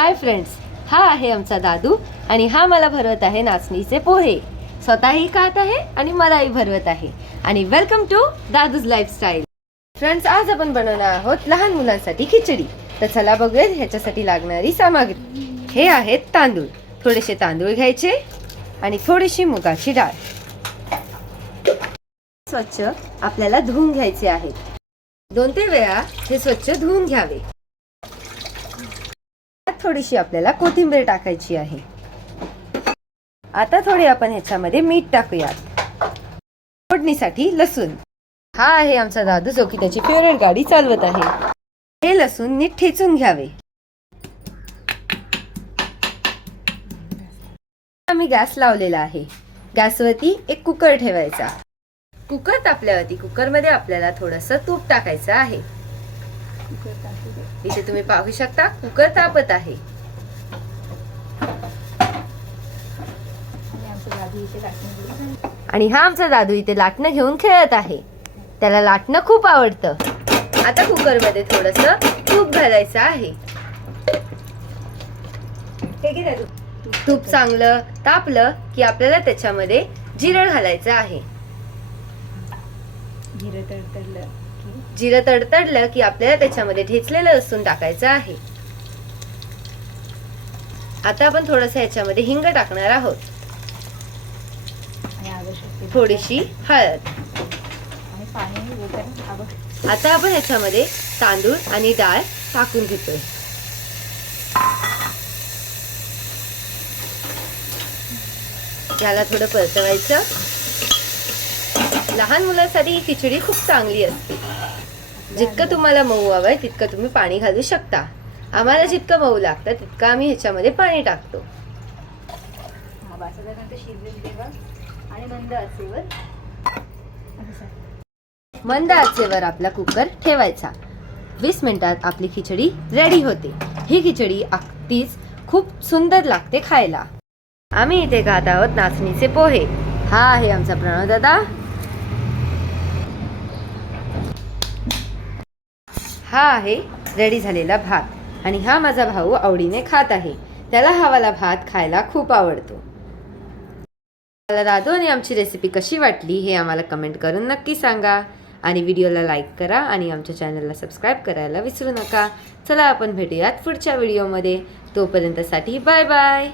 Hi friends, हा आहे आमचा दादू आणि हा मला भरवत आहे नाचणीचे पोहे. स्वतःही खात आहे आणि मलाही भरवत आहे. आणि वेलकम टू दादूज लाईफस्टाईल. फ्रेंड्स, आज आपण बनवणार आहोत लहान मुलांसाठी खिचडी. तर चला बघूया ह्याच्यासाठी लागणारी सामग्री. हे आहेत तांदूळ. थोडेसे तांदूळ घ्यायचे आणि थोडीशी मुगाची डाळ. स्वच्छ आपल्याला धुवून घ्यायचे आहेत. 2 ते 3 वेळा हे स्वच्छ धुवून घ्यावे. थोडीशी आपल्याला कोथिंबीर टाकायची आहे. आता थोडे आपण ह्याच्यामध्ये मीठ टाकूयात. फोडणीसाठी लसूण. हा आहे आमचा दादू जो की त्याची फेवरेट गाडी चालवत आहे. हे लसूण नीट ठेचून घ्यावे. आम्ही गॅस लावलेला आहे. गॅसवरती एक कुकर ठेवायचा. कुकर तापल्यावरती कुकरमध्ये आपल्याला थोडंसं तूप टाकायचं आहे. इथे तुम्ही पाहू शकता कुकर तापत आहे. आणि हा आमचा दादू इथे लाटणं घेऊन खेळत आहे. त्याला लाटणं खूप आवडतं. आता कुकर मध्ये थोडंसं तूप घालायचं आहे. तूप चांगलं तापलं की आपल्याला त्याच्यामध्ये जिरं घालायचं आहे. जिरं तडतडलं की आपल्याला त्याच्यामध्ये ठेचलेलं लसूण टाकायचं आहे. आता आपण थोडंसं ह्याच्यामध्ये हिंग टाकणार आहोत. थोडीशी हळद. आता आपण ह्याच्यामध्ये तांदूळ आणि डाळ टाकून घेतोय. याला थोडं परतवायचं. लहान मुलांसाठी ही खिचडी खूप चांगली असते. जितकं तुम्हाला मऊ हवंय तितकं तुम्ही पाणी घालू शकता. आम्हाला जितकं मऊ लागतं तितकं आम्ही ह्याच्यामध्ये पाणी टाकतो. मंद आचेवर आपला कुकर ठेवायचा. 20 मिनिटात आपली खिचडी रेडी होते. ही खिचडी अगदीच खूप सुंदर लागते खायला. आम्ही इथे खात आहोत नाचणीचे पोहे. हा आहे आमचा प्रणव दादा. हा आहे रेडी झालेला भात आणि हा माझा भाऊ आवडीने खात आहे. त्याला हा वाला भात खायला खूप आवडतो. मला दादू आणि आमची रेसिपी कशी वाटली हे आम्हाला कमेंट करून नक्की सांगा. आणि व्हिडिओला लाईक करा आणि आमच्या चॅनलला सबस्क्राईब करायला विसरू नका. चला आपण भेटूयात पुढच्या व्हिडिओमध्ये. तोपर्यंतसाठी बाय बाय.